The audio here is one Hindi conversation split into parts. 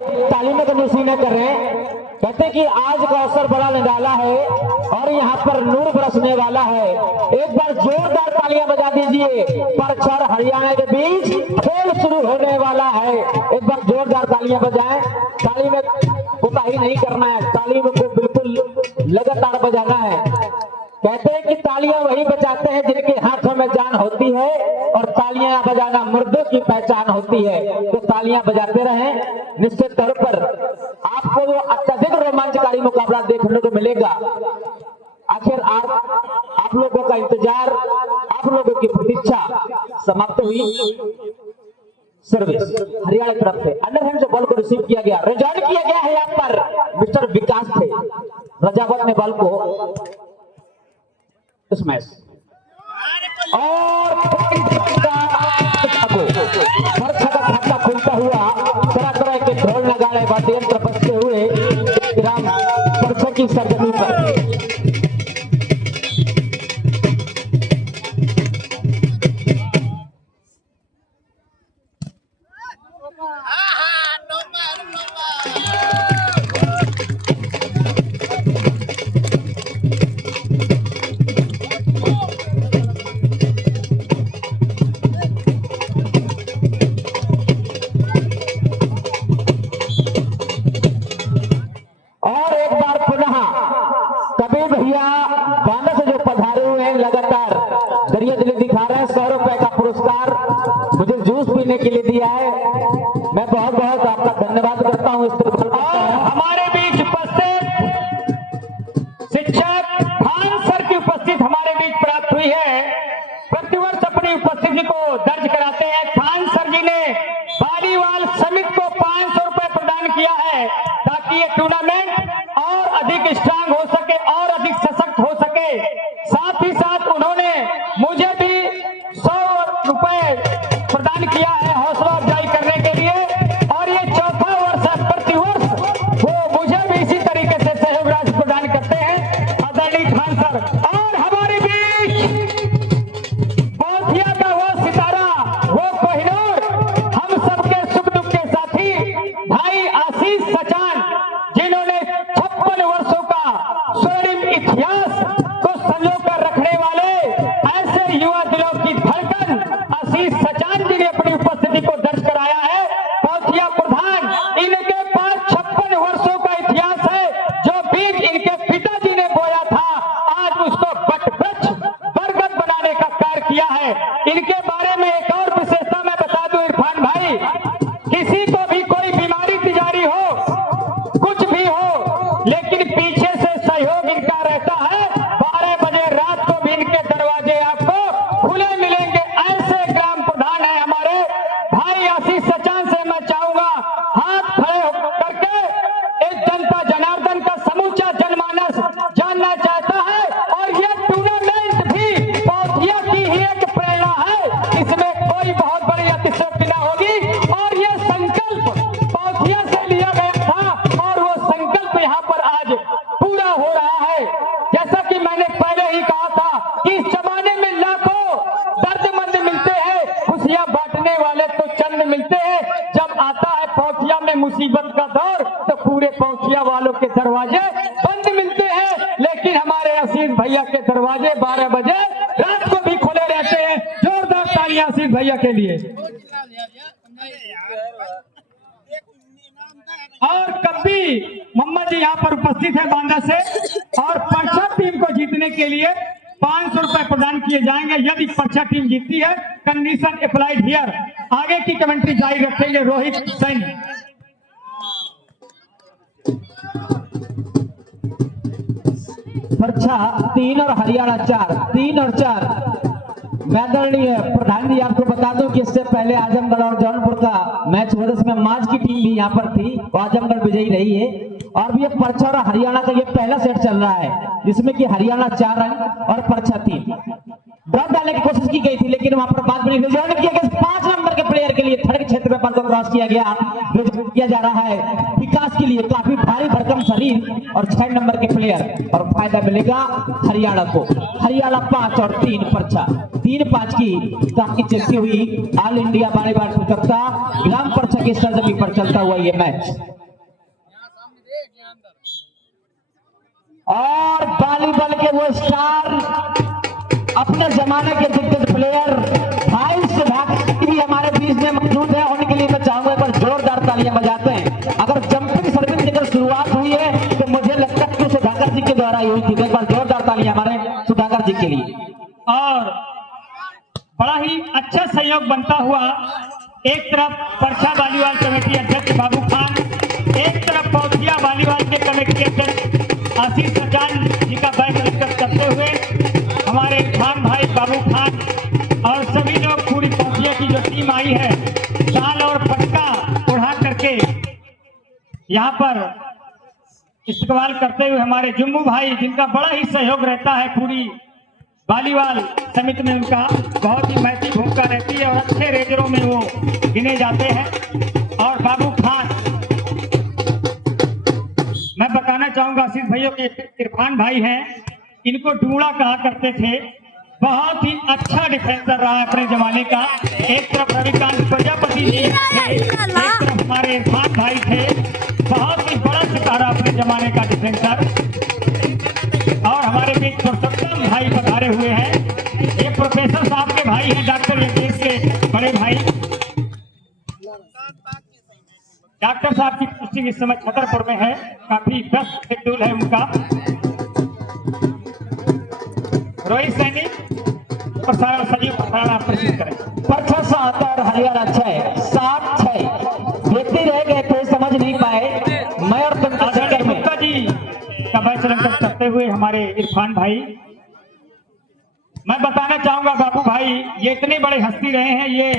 ताली में कंजूसी कर रहे हैं। कहते कि आज का अवसर बड़ा निराला है और यहाँ पर नूर बरसने वाला है। एक बार जोरदार तालियां बजा दीजिए। परछर हरियाणा के बीच खेल शुरू होने वाला है। एक बार जोरदार तालियां बजाएं। ताली में कोताही नहीं करना है, ताली में को बिल्कुल लगातार बजाना है। कहते हैं कि तालियां वही बजाते हैं जिनके हाथों में जान होती है और तालियां बजाना मुर्दों की पहचान होती है। तो तालियां बजाते रहें। निश्चित तौर पर आपको वो अत्यधिक रोमांचकारी मुकाबला देखने को मिलेगा। आखिर आप लोगों का इंतजार, आप लोगों की प्रतीक्षा समाप्त हुई। सर्विस हरियाणा की तरफ से अंडरहैंड से बॉल को रिसीव किया गया, रिजॉर्ट किया गया है। यहाँ पर मिस्टर विकास थे, रजावत ने बॉल को स्मैश और खाता खुलता हुआ तरह तरह के ढोल नगाड़े वाद्य यंत्र बजते हुए ग्राम परछा की सरजमी पर के लिए दिया है। मैं बहुत बहुत आपका धन्यवाद करता हूं। और हमारे बीच उपस्थित शिक्षक खान सर की उपस्थित हमारे बीच प्राप्त हुई है। प्रतिवर्ष अपनी उपस्थिति को दर्ज कराते हैं। खान सर जी ने वॉलीबॉल समिति को 500 रुपए प्रदान किया है ताकि ये टूर्नामेंट और अधिक स्ट्रांग हो सके और अधिक सशक्त हो सके। साथ ही साथ उन्होंने मुझे भी 100 रुपए प्रदान किया है हौसला अफजाई करने के लिए। और ये चौथा वर्ष है, प्रतिवर्ष वो मुझे भी इसी तरीके से सहयोग राशि प्रदान करते हैं आदरणीय खान सर। और हमारे बीच पौथिया का वो सितारा, वो कोहिनूर, हम सबके सुख दुख के साथी भाई आशीष सचान, जिन्होंने 56 वर्षों का स्वर्णिम इतिहास को संजो कर रखने वाले ऐसे युवा दिलों की धड़कन आशीष सचान जी ने अपनी उपस्थिति को दर्ज कराया है। पौथिया प्रधान, इनके पास 56 वर्षों का इतिहास है। जो बीज इनके पिताजी ने बोया था, आज उसको वट वृक्ष बरगद बनाने का कार्य किया है। इनके बारे में एक और विशेषता मैं बता दूं इरफान भाई, किसी को भी कोई बीमारी तिजारी हो, कुछ भी हो, लेकिन पीछे से सहयोग इनका रहता है। 12 बजे रात को भी इनके दरवाजे आपको खुले मिलेंगे। ऐसे ग्राम प्रधान है हमारे भाई आशीष सचान से मैं चाहूंगा हाथ खड़े करके एक जनता जनार्दन का समूचा जनमानस जानना चाहता है। और ये टूर्नामेंट भी पौथिया की ही एक प्रेरणा है, इसमें कोई बहुत बड़ी अतिशयोक्ति न होगी। और ये संकल्प पौथिया से लिया गया था और वो संकल्प यहाँ पर आज पूरा हो रहा है। जैसा कि मैंने पहले ही कहा था कि इस जमाने में लाखों दर्दमंद मिलते हैं, खुशियां बांटने वाले तो चंद मिलते हैं। जब आता है पौथिया में मुसीबत का दौर तो पूरे पौथिया वालों के दरवाजे बंद मिलते हैं, लेकिन हमारे आशीष भैया के दरवाजे 12 बजे रात को भी खुले रहते हैं। जोरदार तालियां आशीष भैया के लिए। और कभी मोहम्मद जी यहाँ पर उपस्थित है बांदा से, और परछा टीम को जीतने के लिए 500 रुपए प्रदान किए जाएंगे यदि परछा टीम जीतती है। Condition applied here. आगे की कमेंट्री जारी रखेंगे रोहित सैनी। परछा 3 और हरियाणा 4, 3 और 4। मैं आदरणीय प्रधान जी आपको बता दूं कि इससे पहले आजमगढ़ और जौनपुर का मैच हुआ, जिसमें माज की टीम भी यहाँ पर थी, वो आजमगढ़ विजयी रही है। और भी ये परछा और हरियाणा का ये पहला सेट चल रहा है, जिसमें कि हरियाणा 4 रन और परछा 3। ड्रॉप डालने की कोशिश की गई थी, लेकिन वहां पर बात बनी, किया गया 5 नंबर के प्लेयर के लिए थर्ड क्षेत्र में बॉल को क्रॉस किया गया। किया जा रहा है विकास के लिए। काफी भारी भरकम शरीर और 6 नंबर के प्लेयर, और फायदा मिलेगा हरियाणा को। हरियाणा 5 और 3 पर्चा, 3-5 की काफी चलती हुई ऑल इंडिया वॉलीबॉल प्रतियोगिता ग्राम पर्चा की सरजमी पर चलता हुआ ये मैच। और वॉलीबॉल के वो स्टार, अपने जमाने के दिग्गज प्लेयर भाई सुभाष भी हमारे बीच में मौजूद है। उनके लिए मैं चाहूंगा एक बार जोरदार तालियां बजाते हैं। अगर जंपिंग सर्विस की अगर शुरुआत हुई है तो मुझे लगता है कि सुधाकर जी के द्वारा ही हुई थी। एक बार जोरदार तालियां हमारे सुधाकर जी के लिए। और बड़ा ही अच्छा सहयोग बनता हुआ, एक तरफ पर्चा वॉलीबॉल कमेटी अध्यक्ष बाबू खान, एक तरफ पौधिया वॉलीबॉल के कमेटी अध्यक्ष आशीष सचान जी का बैच डिस्कस करते हुए हमारे खान भाई बाबू खान और सभी लोग, पूरी पौधिया की जो टीम आई है, शाल और पटका उड़ा करके यहाँ पर इस्तेमाल करते हुए हमारे जुम्मू भाई, जिनका बड़ा ही सहयोग रहता है पूरी वॉलीबॉल समिति में। उनका बहुत ही महती भूमिका रहती है और अच्छे रेजरों में वो गिने जाते हैं। और बाबू खान, मैं बताना चाहूंगा आशीष भाइयों के इरफान भाई हैं, इनको डूड़ा कहा करते थे। बहुत ही अच्छा डिफेंसर रहा अपने जमाने का। एक तरफ रविकांत प्रजापति जी थे, एक तरफ हमारे इरफान भाई थे। बहुत ही बड़ा सितारा अपने जमाने का डिफेंसर। और हमारे बीच पुरुषोत्तम भाई पधारे हुए हैं। ये प्रोफेसर साहब के भाई हैं, डॉक्टर यज्ञेश के बड़े भाई। डॉक्टर साहब की पोस्टिंग इस समय छतरपुर में है, काफी व्यस्त शेड्यूल है उनका। रोहित सैनी और सजीव पठाना प्रस्तुत करें। पर्चा 7 और हरियाणा 6, 7-6 देखते रह गए थे, समझ नहीं पाए। मैं और तुम के चक्कर में गुप्ता जी का बैच अलंकृत करते हुए हमारे इरफान भाई। मैं बताना चाहूंगा बाबू भाई, ये इतने बड़े हस्ती रहे हैं, ये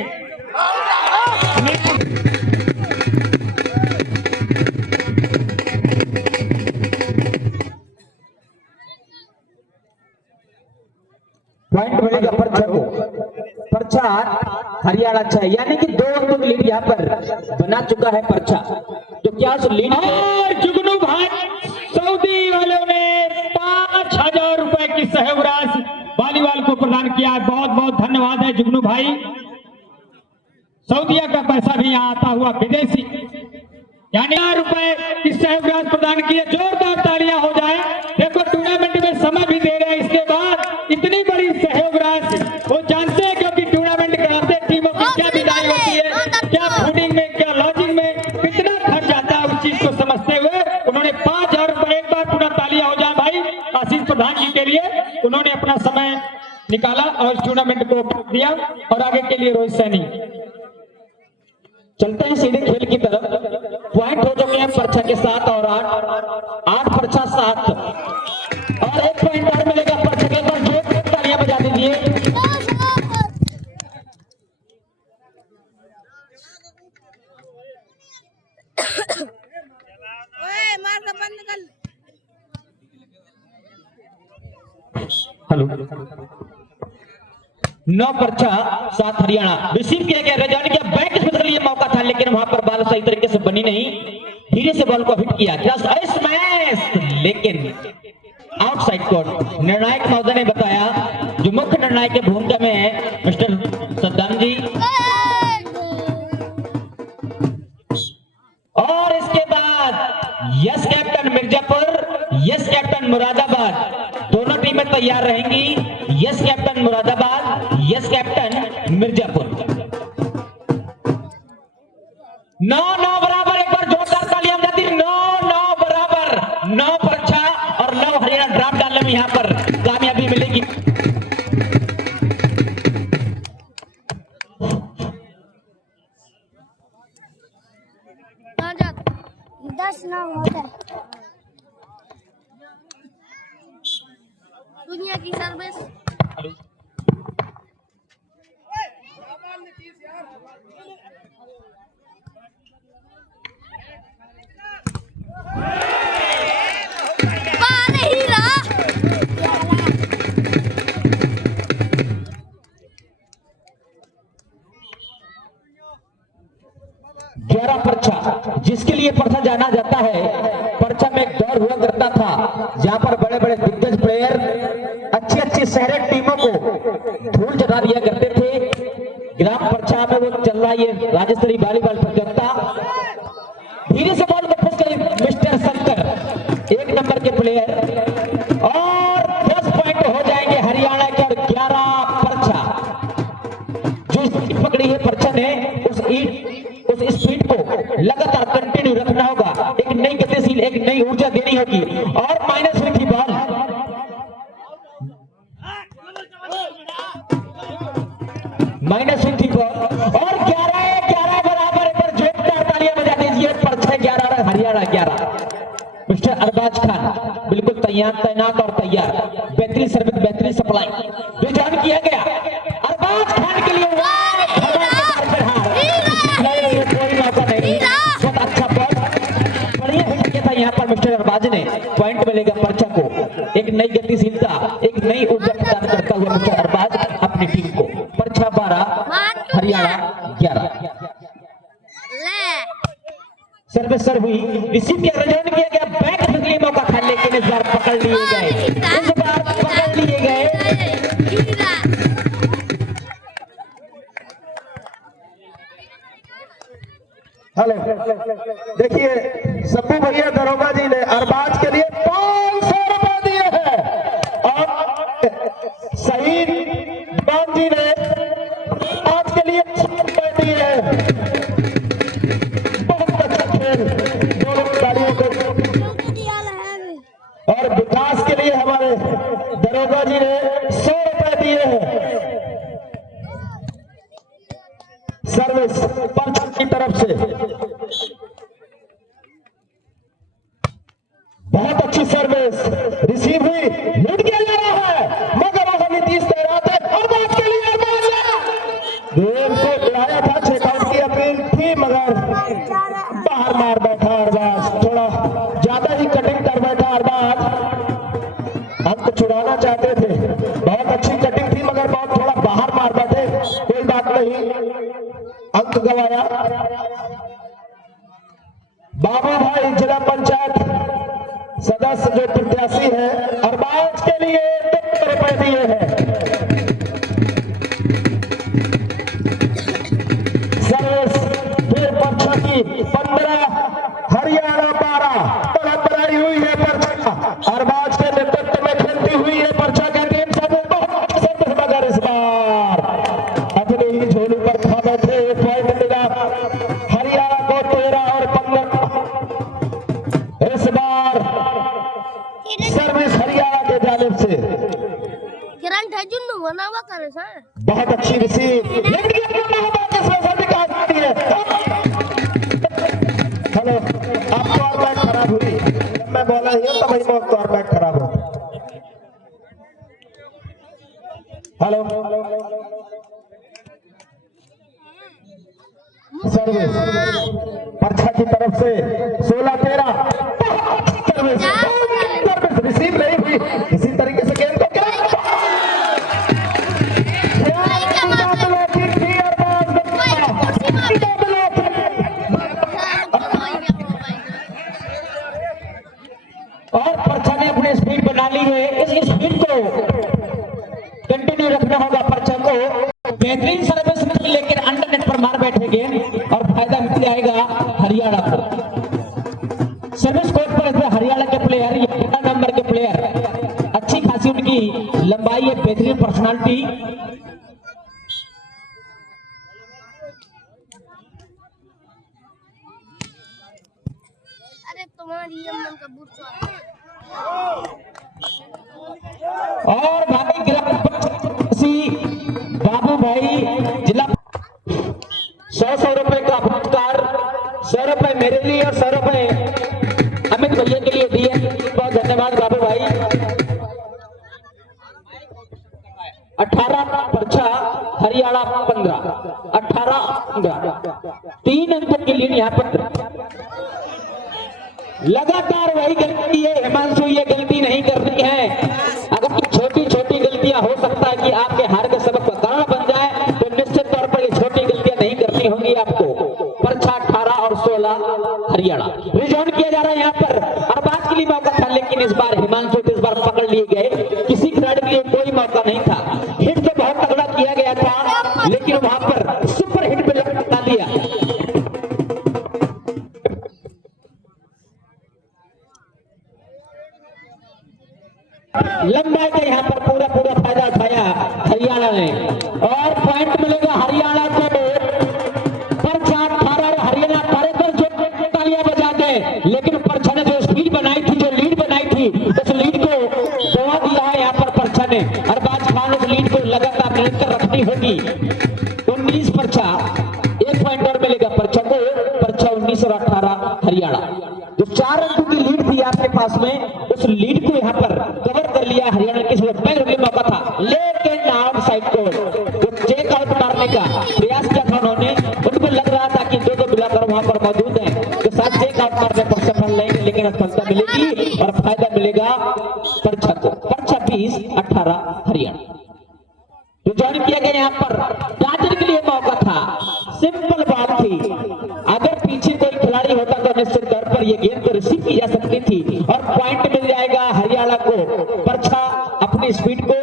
पॉइंट मिलेगा पर्चा को। पर्चा 8 हरियाणा 6, यानी कि 2 अंकों की लीड यहाँ पर बना चुका है पर्चा। तो क्या उस लीड और जुगनू भाई सऊदी वालों ने 5,000 रुपए की सहयोग राशि वॉलीबॉल को प्रदान किया है। बहुत बहुत धन्यवाद है जुगनू भाई। सऊदिया का पैसा भी यहाँ आता हुआ विदेशी, यानी 1,000 रुपए की सहयोग राशि प्रदान किए। जोरदार तालियां हो जाए। देखो टूर्नामेंट में समय भी दे रहे हैं, इसके बाद इतनी बड़ी सहयोग राशि वो जानते हैं, क्योंकि टूर्नामेंट कराते टीमों की क्या विदाई होती है, क्या फूडिंग में, क्या लॉजिंग में कितना खर्च आता है, उस चीज को समझते हुए उन्होंने 5,000 रुपए, एक बार पूरा तालियां हो जाए भाई आशीष प्रधान जी के लिए। उन्होंने अपना समय निकाला और इस टूर्नामेंट को दिया। और आगे के लिए रोहित सैनी। चलते हैं सीधे खेल की तरफ। पॉइंट हो चुके हैं पर्चा के 7 और 8 पर्चा 7, और 1 पॉइंट और मिलेगा पर्चा के पर। जो तालियां बजा दीजिए। हेलो, 9 पर्चा 7 हरियाणा। रिसीव किया गया रजानी का बैक स्पेशल ये मौका था, लेकिन वहां पर बॉल सही तरीके से बनी नहीं। धीरे से बॉल को हिट किया, लेकिन आउटसाइड कोर्ट। निर्णायक महोदय ने बताया, जो मुख्य निर्णायक की भूमिका में है मिस्टर सद्दाम जी। और इसके बाद yes captain Mirzapur, yes captain Moradabad, दोनों टीमें तैयार रहेंगी। Yes captain Moradabad, yes captain Mirzapur. 9-9 बराबर। एक बार जोरदार तालियां जाती। 9-9 बराबर, 9 पर्चा और 9 हरियाणा ड्राफ्ट डालने में यहां पर कामयाबी मिलेगी। दुनिया की सर्विस ही रहा। 11 पर्चा, जिस पर्चा जाना जाता है। पर्चा में एक दौर हुआ करता था जहां पर बड़े बड़े दिग्गज प्लेयर अच्छी अच्छी शहरी टीमों को धूल चटा दिया करते थे। ग्राम पर्चा में वो चल रहा है ये राज्य स्तरीय वॉलीबॉल प्रतियोगिता। धीरे से बॉल को पुश करें मिस्टर शंकर, 1 नंबर के प्लेयर, और 10 पॉइंट हो जाएंगे हरियाणा के और 11 पर्चा। जो स्पीड पकड़ी है पर्चा ने उस स्पीड को लगातार कंटिन्यू रखना होगा। एक नई गतिशील एक नई ऊर्जा देनी होगी। और माइनस हुई थी बॉल, माइनस हुई थी बॉल और 11 बराबर पर जोरदार तालियां बजा दीजिए। पर्चा 11 हरियाणा 11। मिस्टर अरबाज खान बिल्कुल तैनात और तैयार। बेहतरीन सर्विस बेहतरीन सप्लाई रिटर्न किया गया अरबाज खान के लिए। कोई मौका नहीं, बहुत अच्छा बॉल बढ़िया हिट किया था यहाँ पर मिस्टर अरबाज ने। पॉइंट मिलेगा पर्चा को। एक नई गतिशीलता एक नई ऊर्जा प्रदान करता हुआ मिस्टर अरबाज अपनी टीम को। पर्चा 12 हरियाणा 11। सर्विस सर्व हुई, रिसीव किया, रिटर्न किया गया, बैक के लिए मौका था लेकिन इस बार पकड़ लिए गए। इस बार पकड़ लिए गए। हेलो, देखिए सब्बू भैया दरोगा जी ने अरबाज के लिए 500 रुपए दिए हैं और शहीद दीवान जी ने आज के लिए 100 रुपए दिए हैं। बहुत अच्छा खेल दोनों खिलाड़ियों को। और विकास के लिए हमारे दरोगा जी ने 100 रुपए दिए हैं सर्विस पंच की तरफ से। बहुत अच्छी सर्विस रिसीव हुई, लूट किया जा रहा है मगर वहां नीतीश तैनात है। और बात के लिए गेम को उड़ाया था, चेकआउट की अपील थी मगर बाहर मार बैठा अरबाज। थोड़ा ज्यादा ही कटिंग कर बैठा अरबाज। अंक छुड़ाना चाहते थे, बहुत अच्छी कटिंग थी मगर बहुत थोड़ा बाहर मार बैठे। कोई बात नहीं, अंक गवाया। बाबू भाई जिला पंचायत सदस्य जो प्रत्याशी है अरबाज के लिए 2 रुपए दिए हैं। सर्विस फिर पर्चा की 15 हरियाणा 12। बढ़त बढ़ाई हुई है पर्चा अरबाज के नेतृत्व में खेलती हुई है पर्चा की टीम। सब बहुत पसंद है मगर इस बार अपनी ही झोली पर खा बैठे। पॉइंट मिला हरियाणा को 13 और 15। इस बार सर्विस हरियाणा के जानिब से बहुत अच्छी रिसीव। हेलो, आपको और बैट खराब हुई, मैं बोला ही तो भाई मौत और बैट खराब हो। हेलो, सर्विस पर्चा की तरफ से 16-13। सर्विस रिसीव नहीं हुई, इसी तरीके से गेंद को क्या और पर्चा ने अपनी स्पीड बना ली है। इस स्पीड को कंटिन्यू रखना होगा पर्चा को। बेहतरीन सर्विस लेकिन अंडरनेट पर मार बैठेंगे और फायदा मिल जाएगा हरियाणा को। सर्विस कोर्ट पर हरियाणा के प्लेयर 11 नंबर के प्लेयर अच्छी खासी उनकी लंबाई है, बेहतरीन पर्सनालिटी। और भाई ग्राम बाबू भाई जिला 100 रुपए का पुरस्कार, 100 रुपए मेरे लिए और 100 रुपए अमित भैया के लिए दिए। बहुत धन्यवाद बाबू भाई। 18 पर्चा हरियाणा 15, 18-15, 3 अंकों की लीड यहाँ पर। लगातार वही गलती है हिमांशु, ये गलती नहीं करनी है। अगर छोटी छोटी गलतियां हो सकता है कि आपके हार के सबक का कारण बन जाए, तो निश्चित तौर पर ये छोटी गलतियां नहीं करनी होंगी आपको। पर्चा 18 और 16 हरियाणा। रिजॉन किया जा रहा है यहाँ पर। अरबाज के लिए मौका था, लेकिन इस बार हिमांशु इस बार पकड़ लिए गए। किसी खिलाड़ी के लिए कोई मौका नहीं था। हिट तो बहुत तगड़ा किया गया था, लेकिन वहां पर सुपर हिट पे लगा दिया। लंबाई का यहाँ पर पूरा फायदा उठाया हरियाणा ने, और पॉइंट मिलेगा हरियाणा को। परछा 18 हरियाणा कार्यकर जो तालियां बजा गए, लेकिन परछा ने जो स्पीड बनाई थी, जो लीड बनाई थी, उस लीड को गवा दिया है यहाँ पर परछा ने। अरबाज खान उस लीड को लगातार निरंतर रखनी होगी। 19 परछा, 1 पॉइंट और मिलेगा परछा को। परछा 19 और 18 हरियाणा। जो 4 अंकों की लीड थी आपके पास में, उस लीड को यहाँ पर कवर कर लिया हरियाणा के। मौका था, लेकिन आउट साइड को चेक आउट मारने का प्रयास किया था उन्होंने। उनको लग रहा था कि दो बुलाकर वहां पर मौजूद है, तो साथ चेक आउट मारने पर सफल नहीं, लेकिन सफलता मिलेगी और फायदा मिलेगा परछा को। परछा 20, 18 हरियाणा। तो ज्वाइन किया गया यहाँ पर गाजर के लिए मौका था, सिंपल बात थी। अगर पीछे कोई खिलाड़ी होता तो निश्चित तौर पर यह गेंद तो रिसीव की जा सकती थी और पॉइंट मिल जाएगा हरियाणा को। परछा अपनी स्पीड को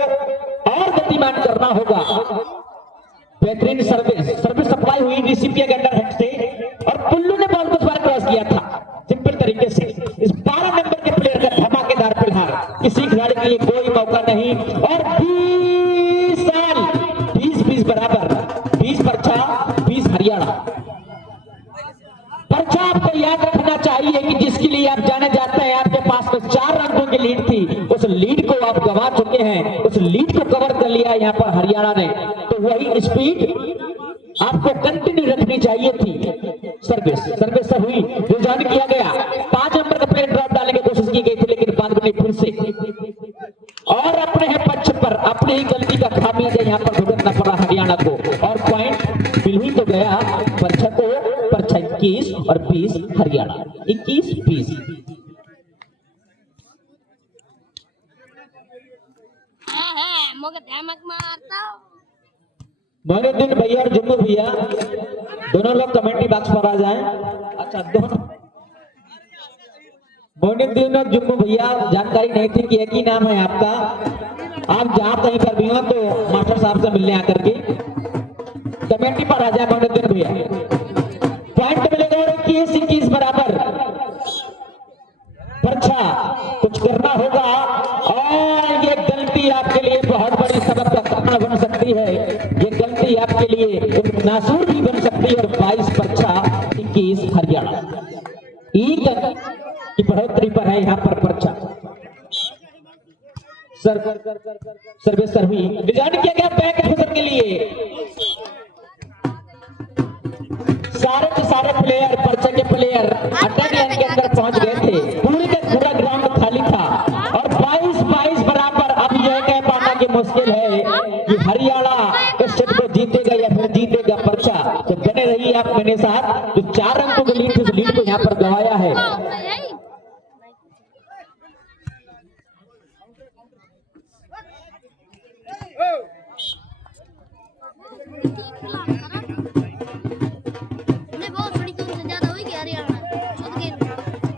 और गतिमान करना होगा। बेहतरीन सर्विस सप्लाई हुई, रिसीव किया गया अंडर हेड से, और पुल्लू ने बॉल को इस बार क्रॉस किया था सिंपल तरीके से। इस 12 नंबर के प्लेयर का धमाकेदार प्रहार, किसी खिलाड़ी के लिए कोई मौका नहीं। और 20 बराबर, 20 परछा, 20 हरियाणा। परछा आपको याद रखना चाहिए कि जिसके लिए आप जाने जाते हैं, आपके पास में 4 रनों की लीड थी, उस लीड को आप गंवा चुके हैं। उस लीड को कवर कर लिया यहाँ पर हरियाणा ने, तो वही स्पीड आपको कंटिन्यू रखनी चाहिए थी। सर्विस हुई, रिजॉइन किया गया। 5 नंबर का प्लेयर ड्रॉप डालने की कोशिश की गई थी, लेकिन बाद में फिर से और अपने है पक्ष पर अपनी ही गलती का खामियाजा यहाँ पर भुगतना पड़ा हरियाणा को। और पॉइंट मिल ही तो गया परछा को। परछा 21 और 20 हरियाणा। 21-20। मोइनुद्दीन भैया और जुम्मू भैया दोनों लोग कमेंट्री बॉक्स पर आ जाएं। अच्छा, दोनों मोइनुद्दीन और जुम्मू भैया, जानकारी नहीं थी कि एक ही नाम है आपका। आप जहां कहीं पर भी हो तो मास्टर साहब से मिलने आकर के कमेंट्री पर आ जाए मोइनुद्दीन भैया। पॉइंट मिलेगा 21-21 बराबर। परछा कुछ करना होगा, और ये गलती आपके लिए बहुत बड़ी सबक का कारण बन सकती है। ये गलती आपके लिए नासूर भी बन सकती है। और 22 परछा, 21 हरियाणा। की बढ़ोतरी पर है यहाँ पर परछा। सर्विस हुई, डिजाइन किया गया बैक फुटर के लिए। सारे के सारे प्लेयर, परछा के प्लेयर अटैक लाइन के अंदर पहुंच गए थे। पूरी का पूरा ग्राउंड खाली था और 22-22 बराबर। अब यह कह पाना कि मुश्किल है कि हरियाणा इस सेट को जीतेगा या फिर जीतेगा परछा। तो बने रहिए आप मेरे साथ। जो 4 अंकों की लीड, उस लीड को यहाँ पर गंवाया है।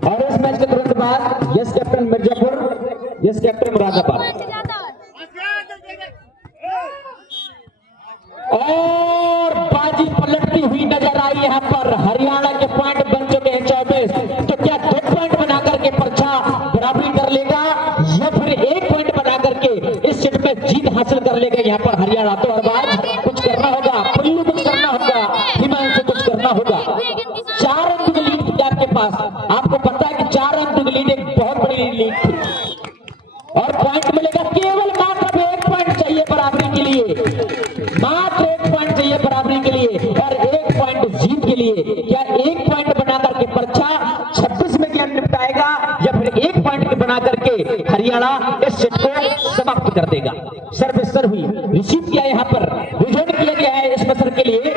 और इस मैच के तुरंत बाद yes captain Mirzapur, yes captain Moradabad. और बाजी पलटती हुई नजर आई यहाँ पर। हरियाणा के पॉइंट बन चुके हैं 24। तो क्या 2 पॉइंट बना करके परछा बराबरी कर लेगा या फिर 1 पॉइंट बना करके इस सेट में जीत हासिल कर लेगा यहाँ पर हरियाणा? तो अरबाज कुछ करना होगा, पुल्लू कुछ करना होगा, हिमांशु कुछ करना होगा। 4 अंक की लीड थी आपके पास। आपको पता है कि 4 अंक की लीड एक बहुत बड़ी लीड थी। और पॉइंट मिलेगा केवल मात्र 1 पॉइंट चाहिए बराबरी के लिए, मात्र 1 पॉइंट चाहिए बराबरी के लिए और 1 पॉइंट जीत के लिए। क्या 1 पॉइंट बना करके परछा 26 में गेम निपटाएगा या फिर 1 पॉइंट बना करके हरियाणा इस सेट को समाप्त कर देगा? सर्विस हुई, रिसीव किया यहाँ पर, रिजॉइन किया गया है इस मसर के लिए।